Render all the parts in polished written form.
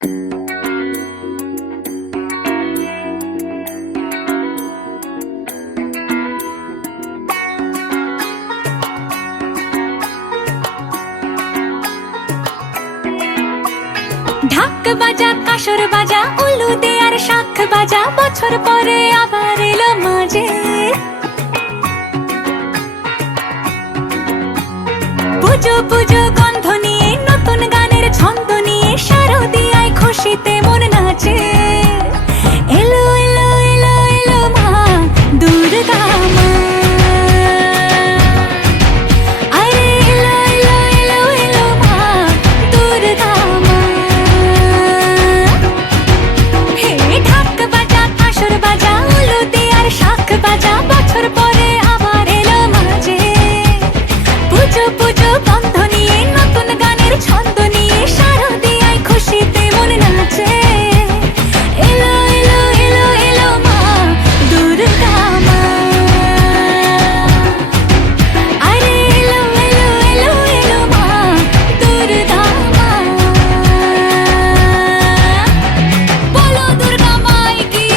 ঢাক বাজা কাসর বাজা উলু দে আর শাখ বাজা, বছর পরে আবার এলো মাঝে। পুজো পুজো গন্ধ নিয়ে নতুন গানের ছন্দ নিয়ে শারদিয়ায় খুশিতে মন নাচে। এলো এলো এলো এলো মা দুর্গা মা, আরে এলো এলো এলো এলো মা দুর্গা মা। হে ঢাক বাজা কাসর বাজা উলু দে আর শাখ বাজা, বছর পরে আবার এলো মাঝে। পুজো পুজো গন্ধ নিয়ে নতুন গানের ছন্দ নিয়ে শারদিয়ায় খুশিতে মন নাচে। এলো এলো এলো এলো মা দুর্গা মা, আরে এলো এলো এলো এলো মা দুর্গা মা। বলো দুর্গা মাই কি,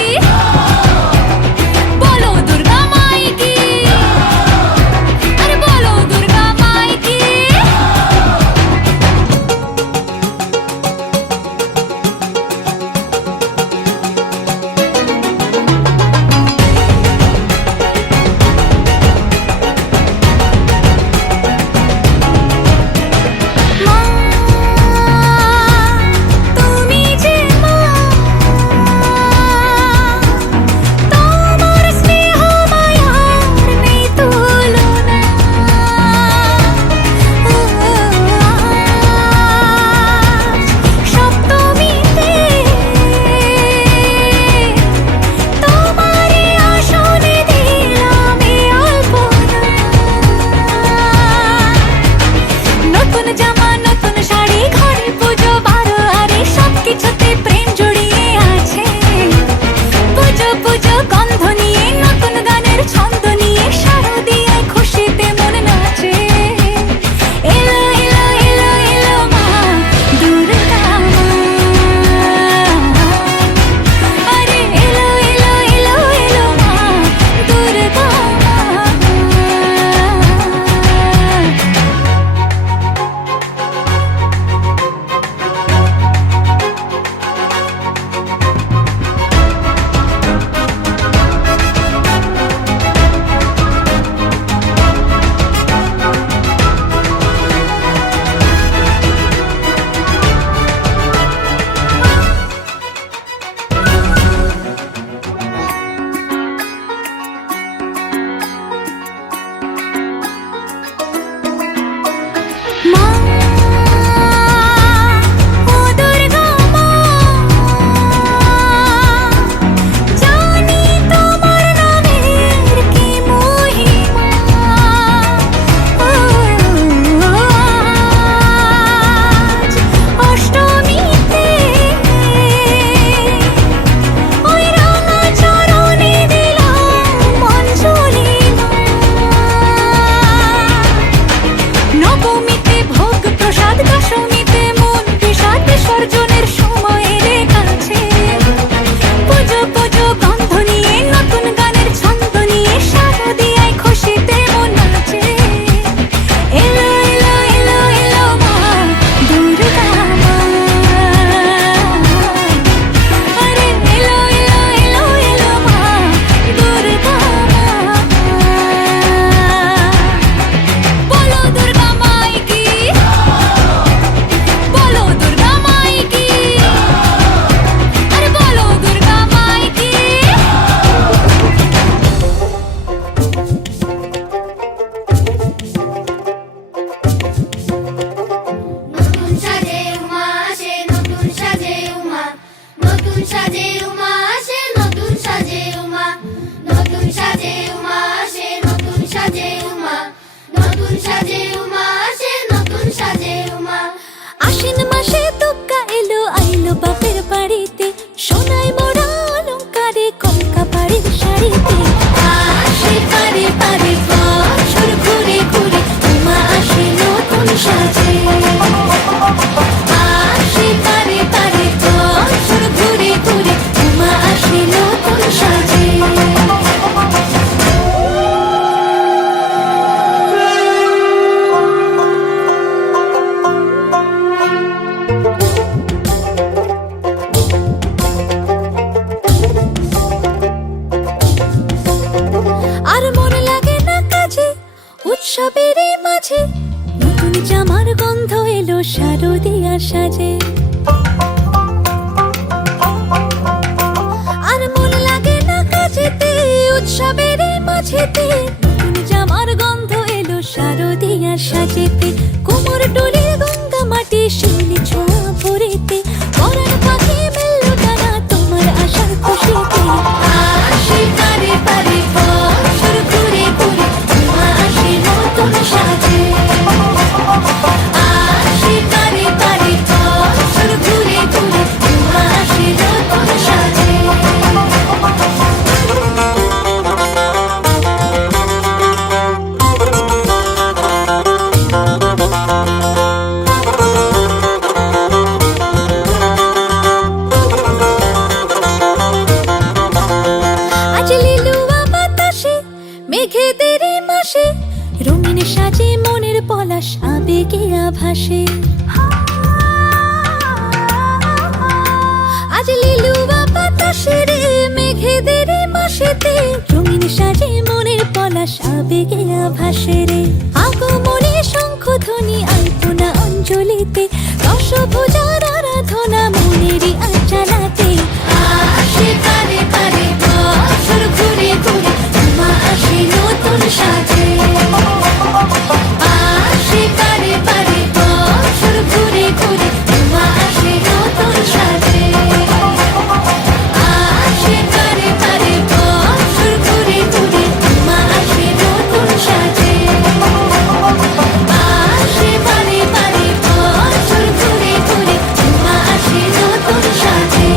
বলো দুর্গা মাই কি, আরে বলো দুর্গা মাই কি। মা তুমি যে মা, তোমার স্নেহ মায়ার নেই তুলনা। সপ্তমীতে তোমারে আসনে দিলাম এই অল্পনা। নতুন জামা নতুন শাড়ি ঘরে পুজো বারো, আরে সবকিছুতে প্রেম জড়িয়ে আছে। পুজো পুজো গন্ধ নিয়ে নতুন গানের ছন্দ নিয়ে শারদিয়ায় খুশিতে মন নাচে। এলো এলো এলো এলো মা দুর্গা মা, আরে এলো এলো এলো এলো মা দুর্গা মা। মা ও দুর্গা মা, জানি তোমার নামের কি মহিমা। আজ অষ্টমীতে ওই রাঙা চরণে দিলাম অঞ্জলি মা। নবমীতে ভোগ প্রসাদ, দশমীতে মন বিষাদ, বিসর্জনের সময় এলে কাছে। পুজো পুজো গন্ধ নিয়ে নতুন গানের ছন্দ নিয়ে শারদিয়ায় খুশিতে মন নাচে। এলো এলো এলো এলো মা দুর্গা মা, আরে এলো এলো এলো এলো মা দুর্গা মা। বলো দুর্গা মাই কি, বলো দুর্গা মাই কি, আরে বলো দুর্গা মাই কি। নতুন সাজে উমা আসে, নতুন সাজে উমা, নতুন সাজে উমা আসে, নতুন সাজে উমা, নতুন সাজে উমা আসে, নতুন সাজে উমা, নতুন সাজে উমা আসে, নতুন সাজে উমা। আশ্বিন মাসে দুর্গা এলো আইলো বাপের বাড়িতে, সোনায় মোড়া অলংকারে কলকা বাড়ির শাড়িতে। আসে পারে পারে বছর ঘুরে ঘুরে উমা আসে নতুন সাজে। আসে পারে পারে শারদিয়ার সাজে। আর মন লাগে না কাজেতে, উৎসবের এই মাঝেতে নতুন জামার গন্ধ এলো শারদিয়ার সাজেতে। কোমর ডোলে গঙ্গা মাটি শিউলি ছোঁয়া ভরেতে, পরাণ পাখি মেললো ডানা তোমার আশার খুশিতে। আসে পারে পারে বছর ঘুরে ঘুরে, উমা আসে নতুন সাজে। আসে পারে পারে বছর ঘুরে ঘুরে, উমা আসে নতুন সাজে। আজ লিলুয়া বাতাসে মেঘেদের এই মাসে, রঙিন সাজে মনের পলাশ আবেগে আভাসে। আজ লিলুয়া বাতাসে রে মেঘেদের এই মাসেতে, রঙিন সাজে মনের পলাশ আবেগে আভাসে রে। আগমনে শঙ্খ ধ্বনি আলপনা অঞ্জলিতে, দশভুজার আরাধনা মনেরই আঞ্চলাতে। আসে পারে পারে বছর ঘুরে ঘুরে, উমা আসে নতুন সাজে। আসে পারে পারে বছর ঘুরে ঘুরে, উমা আসে নতুন সাজে। আসে পারে পারে বছর ঘুরে ঘুরে, উমা আসে নতুন সাজে। আসে পারে পারে বছর ঘুরে ঘুরে, উমা আসে নতুন সাজে।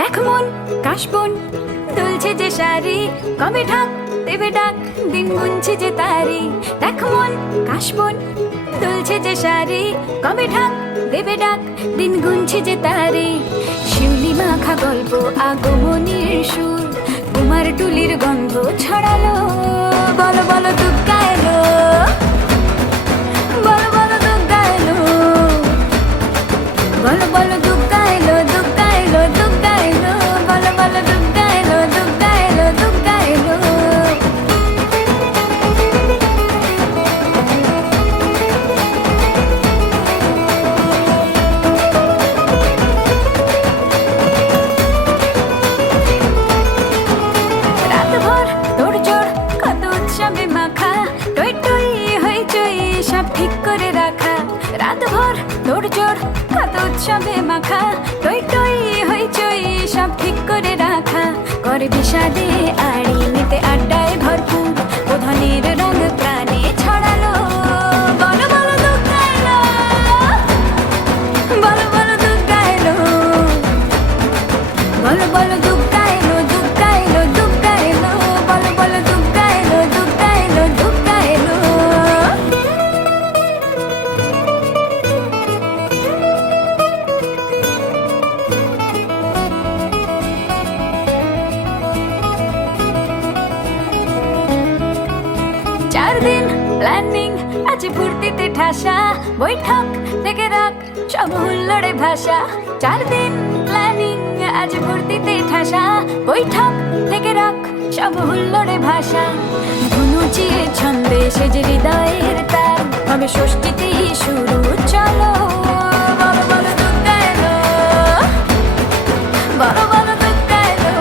দেখ মন কাশবন দুলছে যে শাড়ি, কবে ঢাক দেবে ডাক দিন গুনছে যে তারি। দেখ মন কাশবন দুলছে যে শাড়ি, কবে ঢাক দেবে ডাক দিন গুনছে যে তারি। শিউলি মাখা গল্প আগমনীর সুর, কুমার টুলির গন্ধ ছড়ালো। বলো বলো দুগ্গা এলো, বলো বলো দুগ্গা এলো, বলো বলো দুগ্গা এলো, দুগ্গা এলো, দুগ্গা এলো, বলো বলো দুগ্গা এলো, দুগ্গা এলো, দুগ্গা এলো। রাতভর তোড়জোড় কত উৎসবে মাখা, টই টই হইচই সব ঠিক করে রাখা। রাতভর তোড়জোড় কত উৎসবে মাখা, টই টই হইচই সব ঠিক করে রাখা। করে বিষাদে আড়ি নিতে আড্ডায় ভরপুর, প্রধানের রঙ প্রাণে ছড়ালো। বলো বলো দুগ্গা এলো, বলো বলো দুগ্গা এলো, বলো বলো দুগ্গা এলো, দুগ্গা এলো, দুগ্গা এলো, বলো বলো দুগ্গা এলো, দুগ্গা এলো, দুগ্গা এলো। চার দিন প্ল্যানিং আজ ফুর্তিতে ঠাসা, বৈঠক থেকে রাখ সব হুল্লোড়ে ভাষা। চার দিন প্ল্যানিং আজ ফুর্তিতে ঠাসা, বৈঠক থেকে রাখ সব হুল্লোড়ে ভাষা। ধনুচিয়ে ছন্দে সেজে হৃদয়ের তার, হবে ষষ্ঠীতেই শুরু চলো। বলো বলো দুগ্গা এলো, বলো বলো দুগ্গা এলো,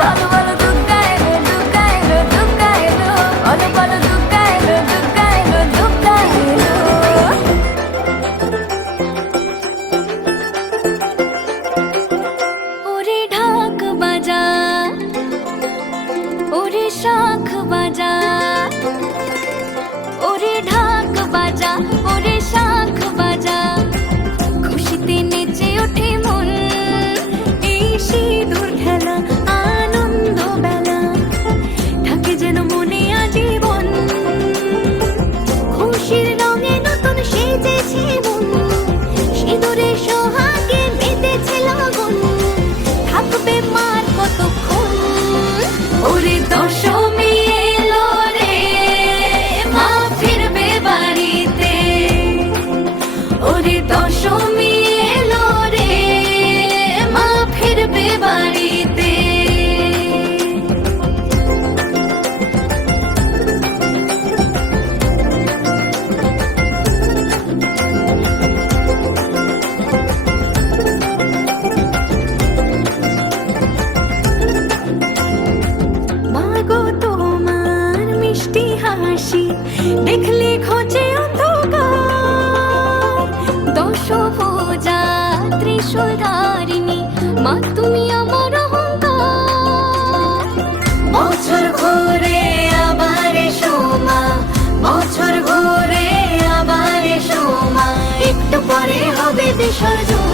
বলো বলো দুগ্গা এলো, দুগ্গা এলো, দুগ্গা এলো, বলো বলো দুগ্গা এলো, দুগ্গা এলো, দুগ্গা এলো। ওরে ঢাক বাজা, ওরে শাঁখ বাজা, ওরে ঢাক বাজা। দেখলে খোঁজে অন্ধকার। দশভুজা ত্রিশূলধারিণী মা তুমি আমার অহংকার। বছর ঘুরে আবার এসো মা, বছর ঘুরে আবার এসো মা, একটু পরে হবে বিসর্জন।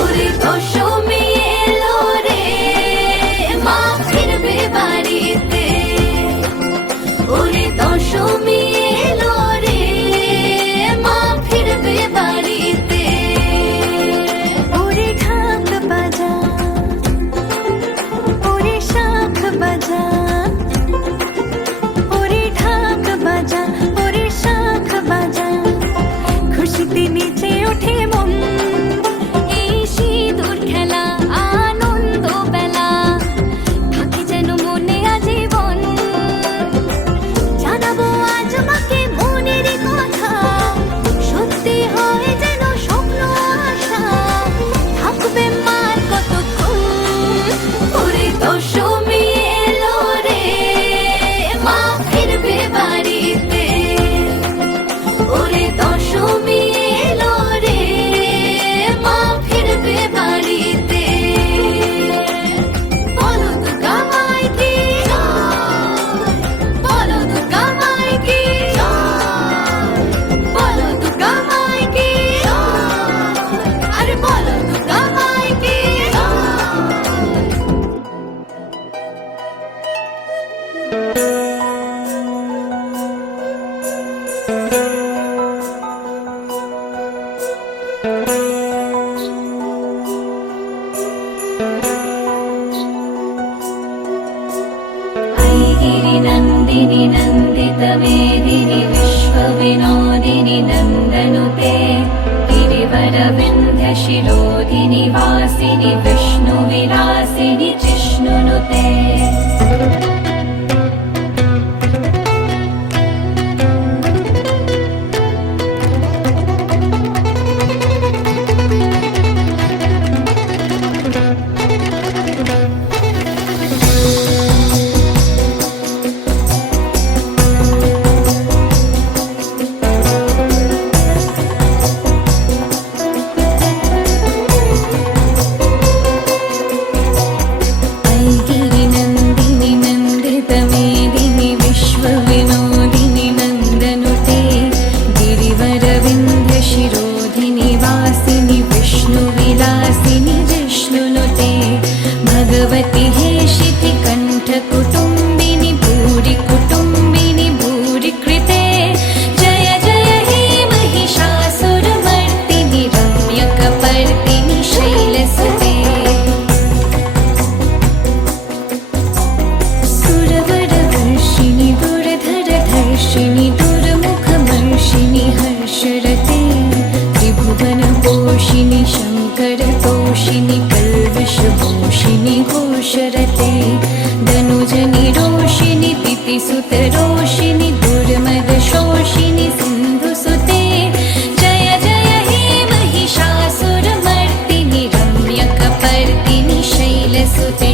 ওরে দশমী এলো রে, মা ফিরবে বাড়িতে। ওরে দশমী এলো রে, মা ফিরবে বাড়িতে। ওরে ঢাক বাজা, ওরে শাঁখ বাজা, ওরে ঢাক বাজা, ওরে শাঁখ বাজা, খুশিতে নেচে ওঠে মন। এই সিঁদুর খেলা আনন্দ বেলা থাকে যেন মনে আজীবন। জানাবো আজ মাকে মনের কথা, সত্যি হয় যেন স্বপ্ন আশা, থাকবে মার কতক্ষণ। ওরে দশমী এলো রে, মা ফিরবে বাড়িতে। ওরে দশমী এলো রে, মা ফিরবে বাড়িতে। বলো দুর্গা মাইকে জয়, বলো দুর্গা মাইকে জয়, বলো দুর্গা মাইকে জয়, আরে বলো দুর্গা মাইকে गिरिनन्दिनि नन्दितमेदिनि विश्वविनोदिनि नन्दनुते। गिरिवरविन्ध्यशिरोधिनि वासिनि विष्णुविलासिनि जिष्णुनुते। गिरिनन्दिनि नन्दितमेदिनि विश्वविनोदिनि नन्दनुते। गिरिवरविन्ध्यशिरोधिनि वासिनि विष्णुविलासिनि जिष्णुनुते। भगवति हेशिति कण्ठकुटुम्बिनि भूरि कुटुम्बिनि भूरि कृते। जय जय हे महिषासुरमर्दिनि रम्यकपर्दिनि शैलसुते। सुरवरवर्षिणि दुर्धरधर्षिणि दुर्मुखमर्षिणि हर्षरते। त्रिभुवनपोषिणि शङ्करतोषिणि कल्वषभूषिणि घोषरते। धनुजनिरोषिणि दितिसुतरोषिणि दुर्मदशोषिणि सिन्धुसुते। जय जय हे महिषासुरमर्दिनि रम्यकपर्दिनि शैलसुते।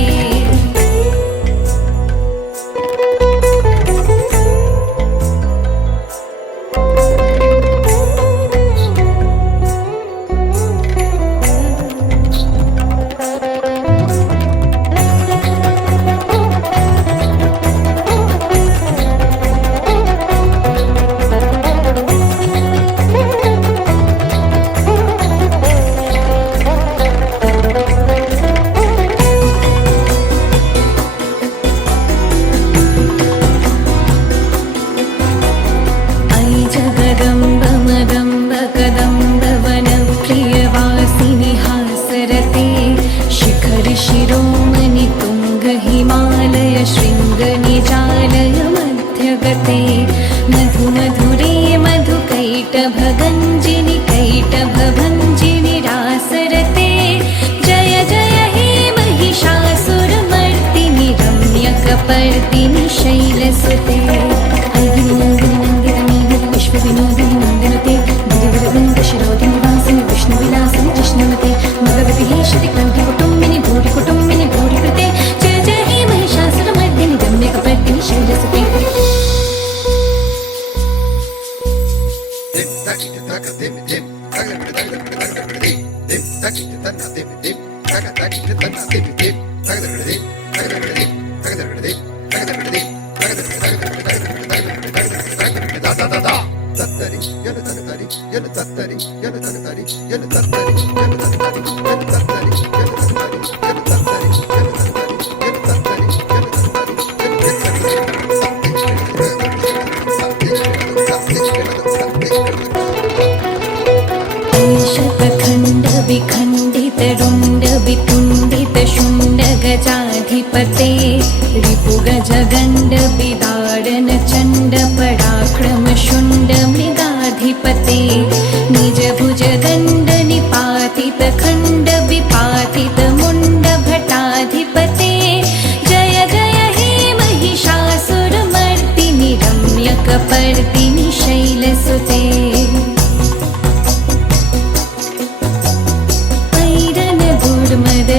पर्दिनि शैलसुते विश्वविनोदिनि नन्दनुते गिरिवरवृन्दशिरोधिनि वासिनि विष्णुविलासिनि जिष्णुनुते भगवति हेशिति कण्ठकुटुम्बिनि भूरि कुटुम्बिनि भूरि कृते जय जय हे महिषासुरमर्दिनि रम्यकपर्दिनि शैलसुते गणपते रिपुगजगण्ड विदारण चण्ड पराक्रम शुण्ड मृगाधिपते निज भुजगण्ड निपातित खण्ड विपातित मुण्ड भटाधिपते जय जय हे महिषासुरमर्दिनि रम्यकपर्दिनि शैलसुते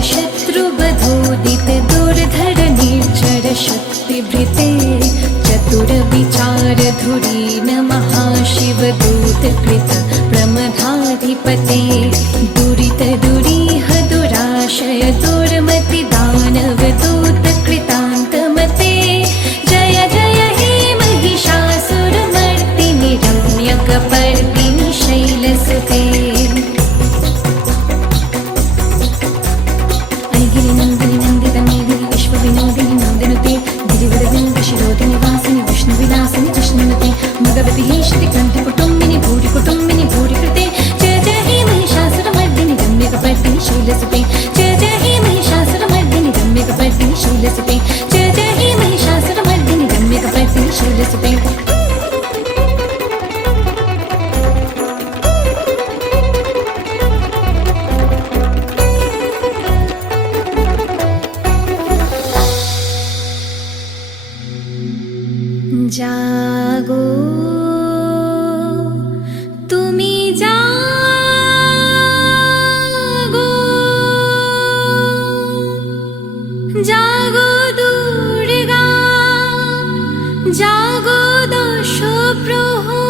शत्रुवधोदित दुर्धर निर्जर शक्तिभृते चतुर विचार धुरीन महाशिव दूत कृत प्रमथाधिपते दुरित दुरीह दुराशय दुर्मति दानव दूत कृतान्तमते जय जय हे महिषासुरमर्दिनि रम्यकपर्दिनि शैलसुते नंदिनी नंदित मेदिनी विश्व विनोदिनी नंदनुते गिरिवरविंद शिरोधिनि वासिनि विष्णु विलासिनि कृष्णनुते भगवति हे श्री कंठ कुटुंबिनि भूरि कुटुंबिनि भूरि कृते जय जय हे महिषासुरमर्दिनि रम्यकपर्दिनि शैलसुते जय जय हे महिषासुरमर्दिनि रम्यकपर्दिनि शैलसुते जय जय हे महिषासुरमर्दिनि रम्यकपर्दिनि शैलसुते जागो तुमी जागो जागो दुर्गा जागो दश प्रहरणधारिणी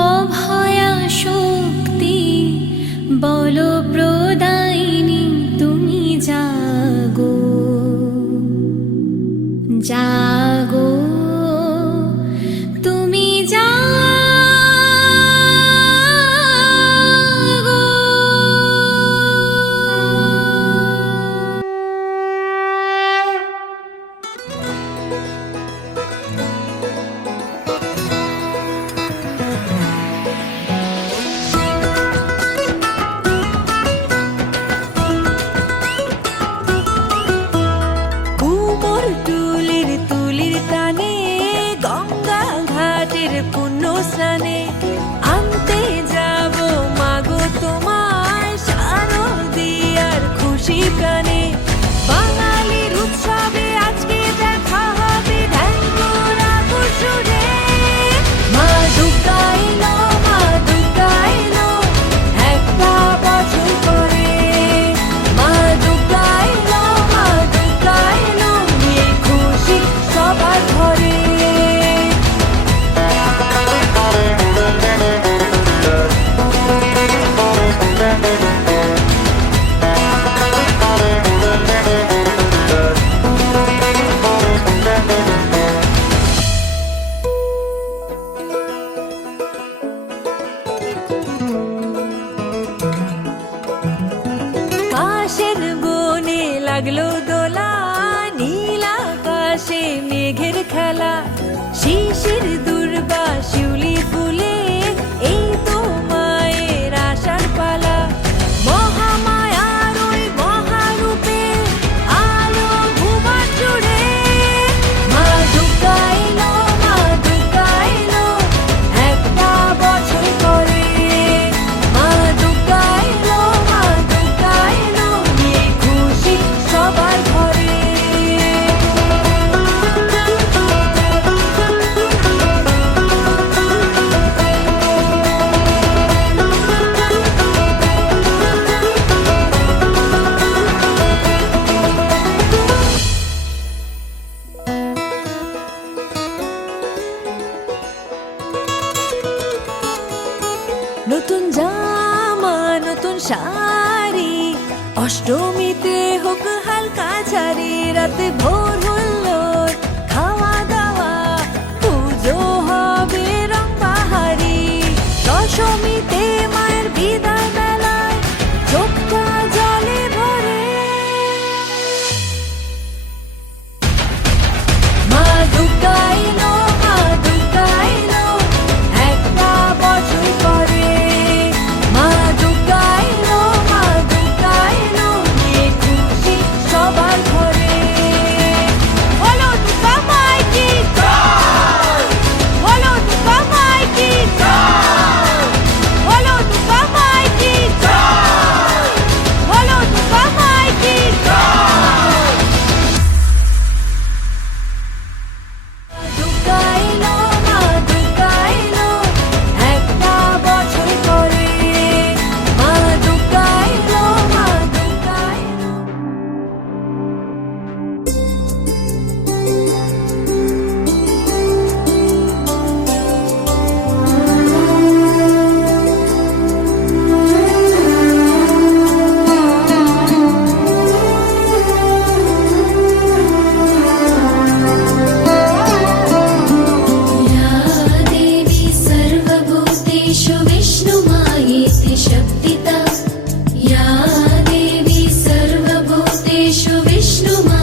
अभया शक्ति बल प्रदायिनी तुमी जागो जागो तुमी जागो আনতে যাব মাগো তোমায় শারদিয়ার খুশি প্রাণে বাঙালির উৎসবে আজকে দেখা হবে ঢ্যাঙ্গরা কুসুরে মা দুর্গা এলো একটা বছর পরে মা দুর্গা এলো নিয়ে খুশি সবার ঘরে কাশের বনে লাগলো দোলা নীল আকাশে মেঘের খেলা শিশির দুর্বা শিউলি ফুলে এই তো মায়ের আশার পালা মহামায়ার ওই মহারূপে আলো ভুবন জুড়ে মা দুর্গা এলো একটা বছর পরে মা দুর্গা এলো নিয়ে খুশি সবার ঘরে নতুন জামা নতুন শাড়ি অষ্টমীতে হোক হালকা ছাড়ি রাতে ভোর হলো খাওয়া দাওয়া পুজো হবে রং বাহারি দশমীতে মায়ের বিদায় বেলায় চোখটা জলে ভরে মা দুর্গা এলো একটা বছর পরে মা দুর্গা এলো বিষ্ণু মা